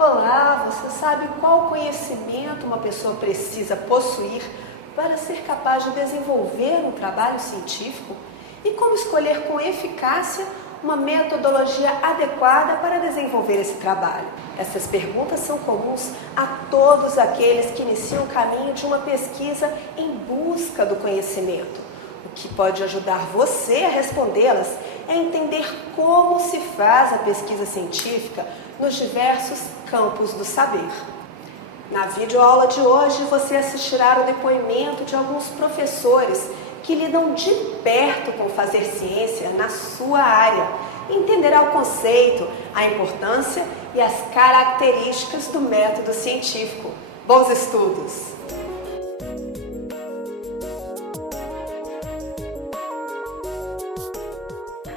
Olá, você sabe qual conhecimento uma pessoa precisa possuir para ser capaz de desenvolver um trabalho científico? E como escolher com eficácia uma metodologia adequada para desenvolver esse trabalho? Essas perguntas são comuns a todos aqueles que iniciam o caminho de uma pesquisa em busca do conhecimento. O que pode ajudar você a respondê-las é entender como se faz a pesquisa científica nos diversos campos do saber. Na videoaula de hoje, você assistirá ao depoimento de alguns professores que lidam de perto com fazer ciência na sua área e entenderá o conceito, a importância e as características do método científico. Bons estudos!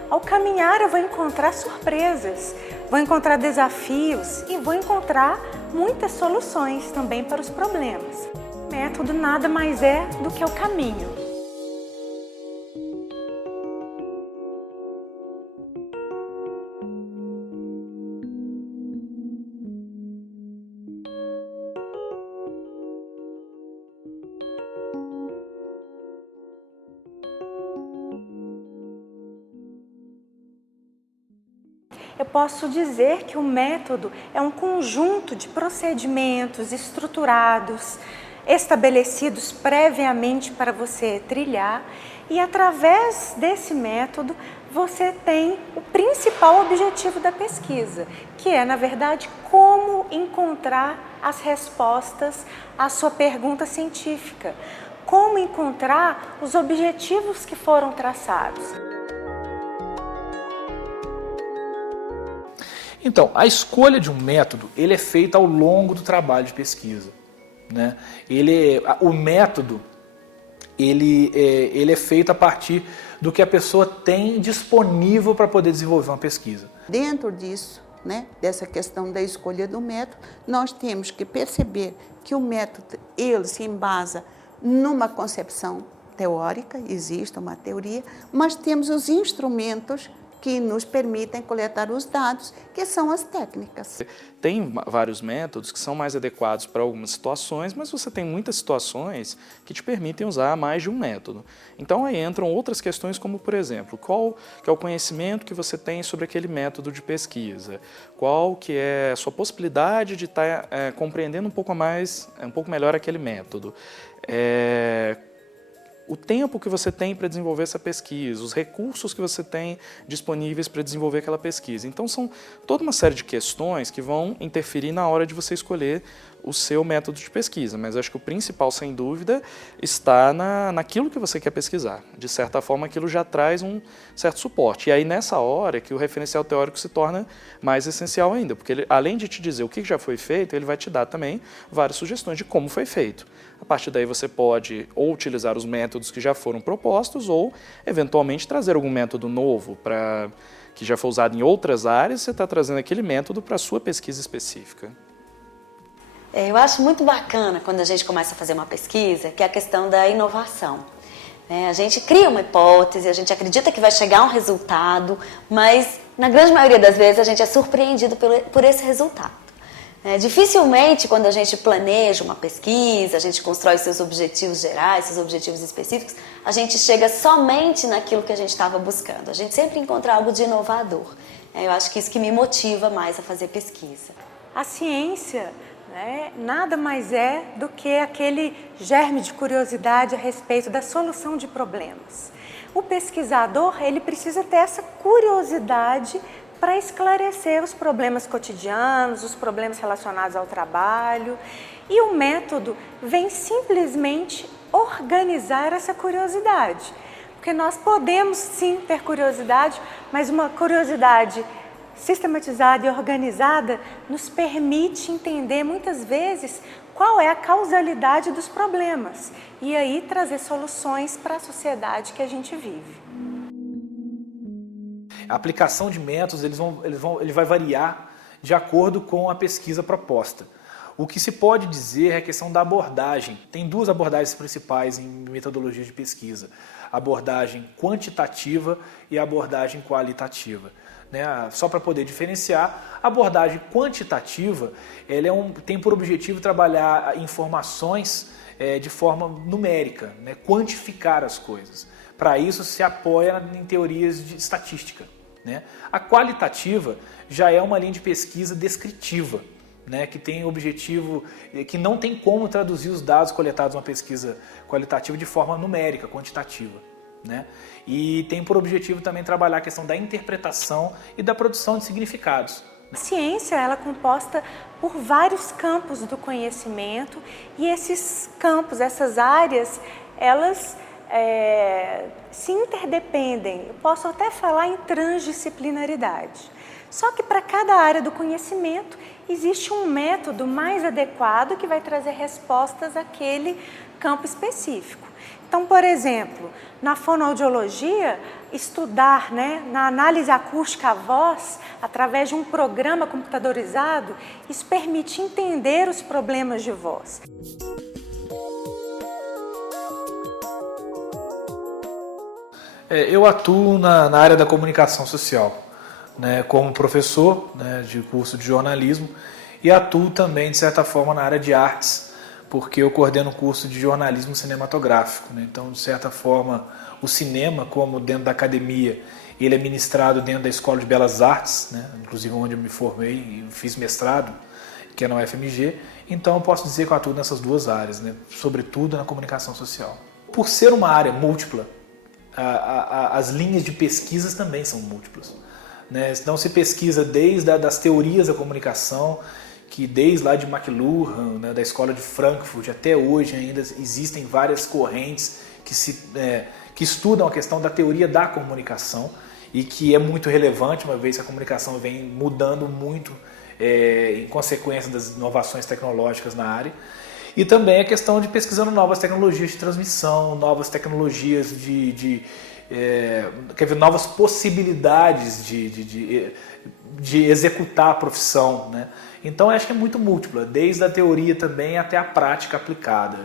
Ao caminhar eu vou encontrar surpresas, vou encontrar desafios e vou encontrar muitas soluções também para os problemas. O método nada mais é do que o caminho. Eu posso dizer que o método é um conjunto de procedimentos estruturados, estabelecidos previamente para você trilhar, e através desse método você tem o principal objetivo da pesquisa, que é, na verdade, como encontrar as respostas à sua pergunta científica, como encontrar os objetivos que foram traçados. Então, a escolha de um método, ele é feita ao longo do trabalho de pesquisa, né? O método, ele é feito a partir do que a pessoa tem disponível para poder desenvolver uma pesquisa. Dentro disso, né, dessa questão da escolha do método, nós temos que perceber que o método, ele se embasa numa concepção teórica, existe uma teoria, mas temos os instrumentos que nos permitem coletar os dados, que são as técnicas. Tem vários métodos que são mais adequados para algumas situações, mas você tem muitas situações que te permitem usar mais de um método. Então aí entram outras questões como, por exemplo, qual que é o conhecimento que você tem sobre aquele método de pesquisa, qual que é a sua possibilidade de estar compreendendo um pouco melhor aquele método. O tempo que você tem para desenvolver essa pesquisa, os recursos que você tem disponíveis para desenvolver aquela pesquisa. Então são toda uma série de questões que vão interferir na hora de você escolher o seu método de pesquisa, mas acho que o principal, sem dúvida, está naquilo que você quer pesquisar. De certa forma, aquilo já traz um certo suporte. E aí, nessa hora, que o referencial teórico se torna mais essencial ainda, porque ele, além de te dizer o que já foi feito, ele vai te dar também várias sugestões de como foi feito. A partir daí, você pode ou utilizar os métodos que já foram propostos ou, eventualmente, trazer algum método novo que já foi usado em outras áreas, você está trazendo aquele método para a sua pesquisa específica. Eu acho muito bacana quando a gente começa a fazer uma pesquisa, que é a questão da inovação. A gente cria uma hipótese, a gente acredita que vai chegar a um resultado, mas na grande maioria das vezes a gente é surpreendido por esse resultado. Dificilmente, quando a gente planeja uma pesquisa, a gente constrói seus objetivos gerais, seus objetivos específicos, a gente chega somente naquilo que a gente estava buscando. A gente sempre encontra algo de inovador. Eu acho que isso que me motiva mais a fazer pesquisa. A ciência, nada mais é do que aquele germe de curiosidade a respeito da solução de problemas. O pesquisador, ele precisa ter essa curiosidade para esclarecer os problemas cotidianos, os problemas relacionados ao trabalho. E o método vem simplesmente organizar essa curiosidade. Porque nós podemos sim ter curiosidade, mas uma curiosidade sistematizada e organizada nos permite entender muitas vezes qual é a causalidade dos problemas e aí trazer soluções para a sociedade que a gente vive. A aplicação de métodos ele vai variar de acordo com a pesquisa proposta. O que se pode dizer é a questão da abordagem. Tem duas abordagens principais em metodologia de pesquisa: a abordagem quantitativa e a abordagem qualitativa. Só para poder diferenciar, a abordagem quantitativa tem por objetivo trabalhar informações de forma numérica, quantificar as coisas. Para isso se apoia em teorias de estatística. A qualitativa já é uma linha de pesquisa descritiva, que tem objetivo, que não tem como traduzir os dados coletados numa pesquisa qualitativa de forma numérica, quantitativa. E tem por objetivo também trabalhar a questão da interpretação e da produção de significados. A ciência ela é composta por vários campos do conhecimento e esses campos, essas áreas, elas se interdependem. Eu posso até falar em transdisciplinaridade. Só que para cada área do conhecimento existe um método mais adequado que vai trazer respostas àquele campo específico. Então, por exemplo, na fonoaudiologia, estudar na análise acústica à voz, através de um programa computadorizado, isso permite entender os problemas de voz. Eu atuo na área da comunicação social, como professor de curso de jornalismo, e atuo também, de certa forma, na área de artes, porque eu coordeno o curso de jornalismo cinematográfico. Então, de certa forma, o cinema, como dentro da academia, ele é ministrado dentro da Escola de Belas Artes, inclusive onde eu me formei e fiz mestrado, que é na UFMG. Então, eu posso dizer que eu atuo nessas duas áreas, sobretudo na comunicação social. Por ser uma área múltipla, as linhas de pesquisas também são múltiplas. Então, se pesquisa desde as teorias da comunicação, que desde lá de McLuhan, da Escola de Frankfurt, até hoje ainda existem várias correntes que estudam a questão da teoria da comunicação e que é muito relevante, uma vez que a comunicação vem mudando muito em consequência das inovações tecnológicas na área. E também a questão de pesquisando novas tecnologias de transmissão, novas tecnologias novas possibilidades de executar a profissão. Então, acho que é muito múltipla, desde a teoria também até a prática aplicada.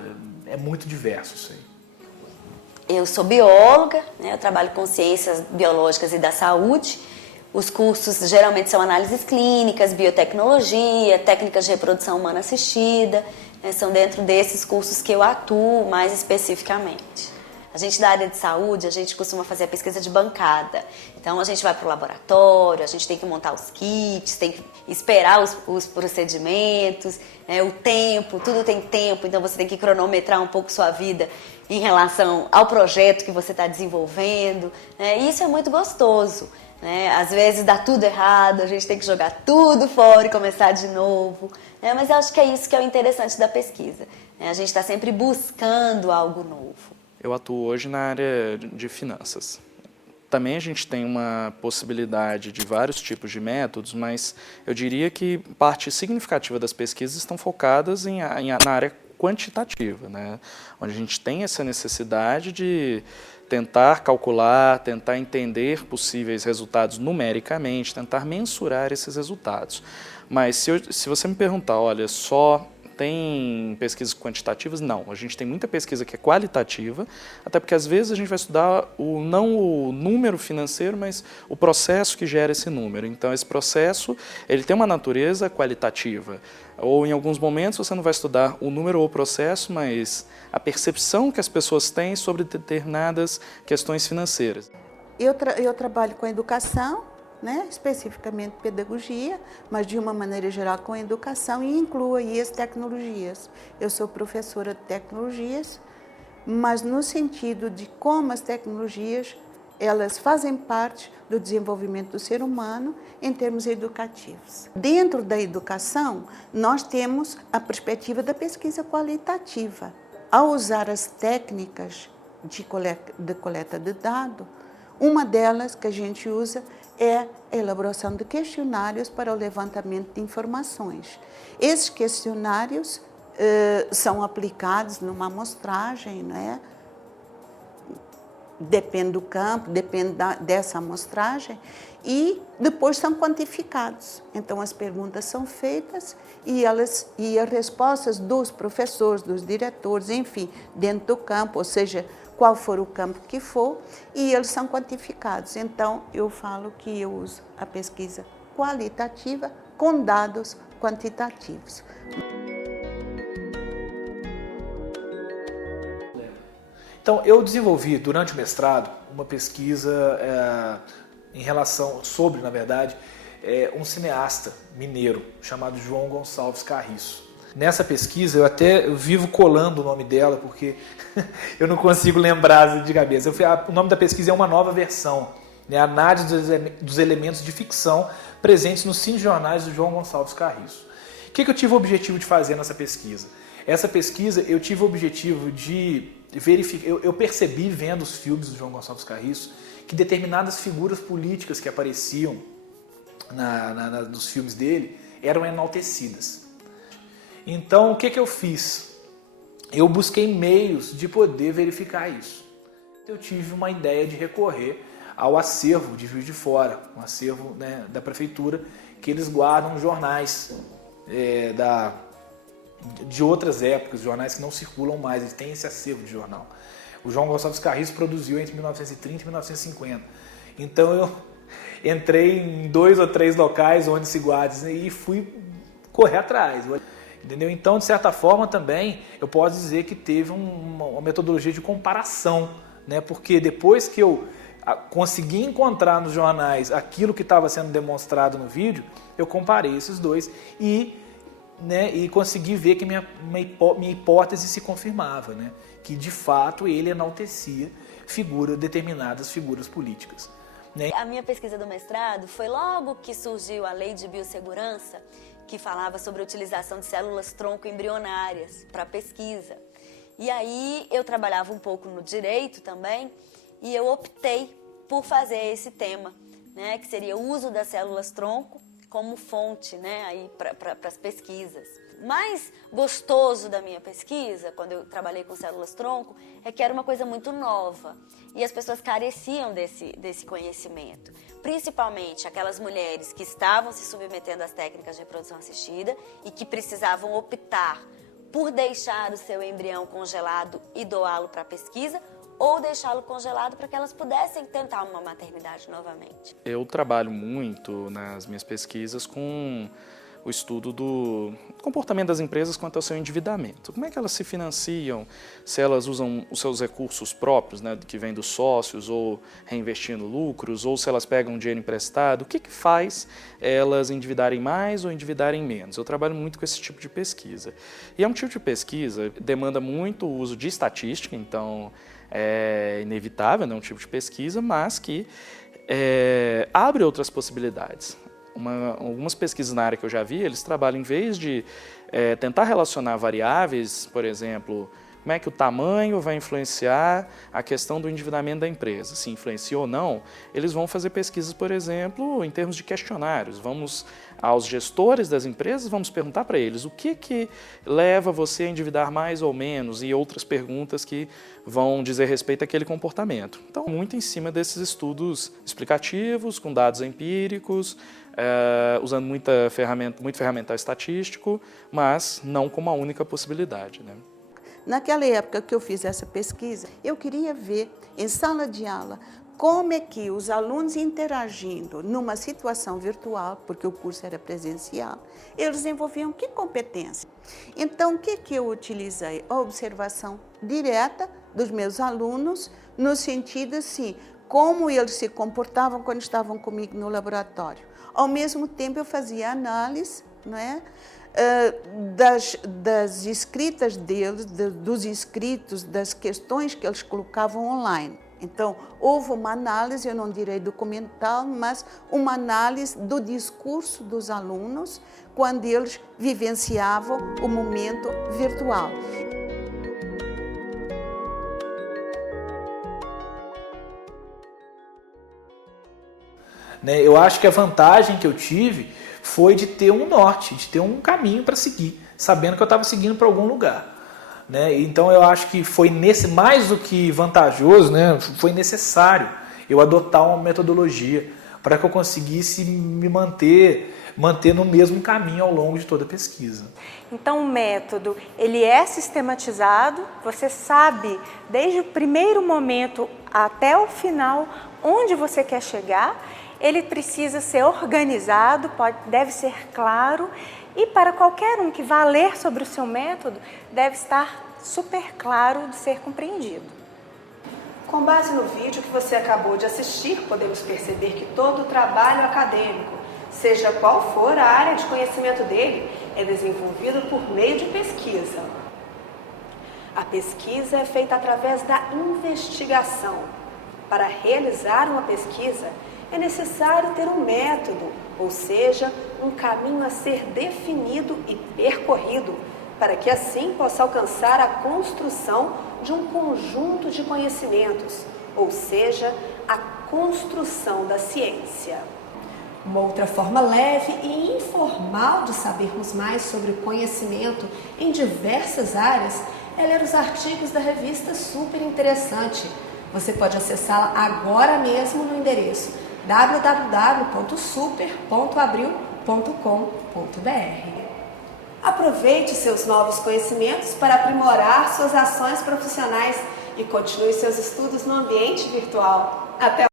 É muito diverso isso aí. Eu sou bióloga, eu trabalho com ciências biológicas e da saúde. Os cursos geralmente são análises clínicas, biotecnologia, técnicas de reprodução humana assistida. São dentro desses cursos que eu atuo mais especificamente. A gente da área de saúde, a gente costuma fazer a pesquisa de bancada. Então, a gente vai para o laboratório, a gente tem que montar os kits, tem que esperar os procedimentos, o tempo, tudo tem tempo, então você tem que cronometrar um pouco sua vida em relação ao projeto que você está desenvolvendo. E isso é muito gostoso. Às vezes dá tudo errado, a gente tem que jogar tudo fora e começar de novo. Mas eu acho que é isso que é o interessante da pesquisa. A gente está sempre buscando algo novo. Eu atuo hoje na área de finanças. Também a gente tem uma possibilidade de vários tipos de métodos, mas eu diria que parte significativa das pesquisas estão focadas na área quantitativa, onde a gente tem essa necessidade de tentar calcular, tentar entender possíveis resultados numericamente, tentar mensurar esses resultados. Mas se você me perguntar, olha, só tem pesquisas quantitativas? Não, a gente tem muita pesquisa que é qualitativa, até porque às vezes a gente vai estudar não o número financeiro, mas o processo que gera esse número. Então esse processo ele tem uma natureza qualitativa. Ou em alguns momentos você não vai estudar o número ou o processo, mas a percepção que as pessoas têm sobre determinadas questões financeiras. Eu trabalho com educação, especificamente pedagogia, mas de uma maneira geral com educação e incluo aí as tecnologias. Eu sou professora de tecnologias, mas no sentido de como as tecnologias elas fazem parte do desenvolvimento do ser humano em termos educativos. Dentro da educação, nós temos a perspectiva da pesquisa qualitativa. Ao usar as técnicas de coleta de dados, uma delas que a gente usa é a elaboração de questionários para o levantamento de informações. Esses questionários são aplicados numa amostragem, depende do campo, depende dessa amostragem, e depois são quantificados. Então as perguntas são feitas e as respostas dos professores, dos diretores, enfim, dentro do campo, ou seja, qual for o campo que for, e eles são quantificados. Então eu falo que eu uso a pesquisa qualitativa com dados quantitativos. Então, eu desenvolvi durante o mestrado uma pesquisa em relação sobre, na verdade, um cineasta mineiro chamado João Gonçalves Carriço. Nessa pesquisa, eu vivo colando o nome dela porque eu não consigo lembrar de cabeça. O nome da pesquisa é Uma Nova Versão, né? Análise dos elementos de ficção presentes nos cinejornais do João Gonçalves Carriço. O que eu tive o objetivo de fazer nessa pesquisa? Essa pesquisa eu tive o objetivo de verificar. Eu percebi, vendo os filmes do João Gonçalves Carriço, que determinadas figuras políticas que apareciam nos filmes dele eram enaltecidas. Então, o que eu fiz? Eu busquei meios de poder verificar isso. Eu tive uma ideia de recorrer ao acervo de Juiz de Fora, um acervo, né, da prefeitura, que eles guardam jornais de outras épocas, jornais que não circulam mais, eles têm esse acervo de jornal. O João Gonçalves Carriço produziu entre 1930 e 1950. Então eu entrei em 2 ou 3 locais onde se guarda e fui correr atrás. Entendeu? Então, de certa forma, também eu posso dizer que teve uma metodologia de comparação, né? Porque depois que eu consegui encontrar nos jornais aquilo que estava sendo demonstrado no vídeo, eu comparei esses dois e consegui ver que minha hipótese se confirmava, né? Que de fato ele enaltecia determinadas figuras políticas. Né? A minha pesquisa do mestrado foi logo que surgiu a Lei de Biossegurança, que falava sobre a utilização de células-tronco embrionárias para pesquisa. E aí eu trabalhava um pouco no direito também e eu optei por fazer esse tema, né, que seria o uso das células-tronco como fonte, né, para as pesquisas. Mais gostoso da minha pesquisa, quando eu trabalhei com células-tronco, é que era uma coisa muito nova e as pessoas careciam desse conhecimento. Principalmente aquelas mulheres que estavam se submetendo às técnicas de reprodução assistida e que precisavam optar por deixar o seu embrião congelado e doá-lo para a pesquisa ou deixá-lo congelado para que elas pudessem tentar uma maternidade novamente. Eu trabalho muito nas minhas pesquisas com o estudo do comportamento das empresas quanto ao seu endividamento. Como é que elas se financiam, se elas usam os seus recursos próprios, né, que vem dos sócios, ou reinvestindo lucros, ou se elas pegam dinheiro emprestado, o que faz elas endividarem mais ou endividarem menos? Eu trabalho muito com esse tipo de pesquisa. E é um tipo de pesquisa que demanda muito o uso de estatística, então é inevitável, né, um tipo de pesquisa, mas que abre outras possibilidades. Algumas pesquisas na área que eu já vi, eles trabalham, em vez de tentar relacionar variáveis, por exemplo, como é que o tamanho vai influenciar a questão do endividamento da empresa, se influencia ou não, eles vão fazer pesquisas, por exemplo, em termos de questionários. Vamos aos gestores das empresas, vamos perguntar para eles o que leva você a endividar mais ou menos e outras perguntas que vão dizer respeito àquele comportamento. Então, muito em cima desses estudos explicativos, com dados empíricos, usando muito ferramental estatístico, mas não como a única possibilidade, né? Naquela época que eu fiz essa pesquisa, eu queria ver em sala de aula como é que os alunos interagindo numa situação virtual, porque o curso era presencial, eles desenvolviam que competência? Então, o que eu utilizei? A observação direta dos meus alunos, no sentido assim, como eles se comportavam quando estavam comigo no laboratório. Ao mesmo tempo, eu fazia análise, não é? Das escritas deles, dos escritos, das questões que eles colocavam online. Então, houve uma análise, eu não direi documental, mas uma análise do discurso dos alunos quando eles vivenciavam o momento virtual. Eu acho que a vantagem que eu tive foi de ter um norte, de ter um caminho para seguir, sabendo que eu estava seguindo para algum lugar. né? Então eu acho que foi mais do que vantajoso, né? Foi necessário eu adotar uma metodologia para que eu conseguisse me manter no mesmo caminho ao longo de toda a pesquisa. Então o método, ele é sistematizado, você sabe desde o primeiro momento até o final onde você quer chegar, ele precisa ser organizado, deve ser claro, e para qualquer um que vá ler sobre o seu método, deve estar super claro de ser compreendido. Com base no vídeo que você acabou de assistir, podemos perceber que todo o trabalho acadêmico, seja qual for a área de conhecimento dele, é desenvolvido por meio de pesquisa. A pesquisa é feita através da investigação. Para realizar uma pesquisa, é necessário ter um método, ou seja, um caminho a ser definido e percorrido, para que assim possa alcançar a construção de um conjunto de conhecimentos, ou seja, a construção da ciência. Uma outra forma leve e informal de sabermos mais sobre o conhecimento em diversas áreas é ler os artigos da revista Super Interessante. Você pode acessá-la agora mesmo no endereço www.super.abril.com.br. Aproveite seus novos conhecimentos para aprimorar suas ações profissionais e continue seus estudos no ambiente virtual. Até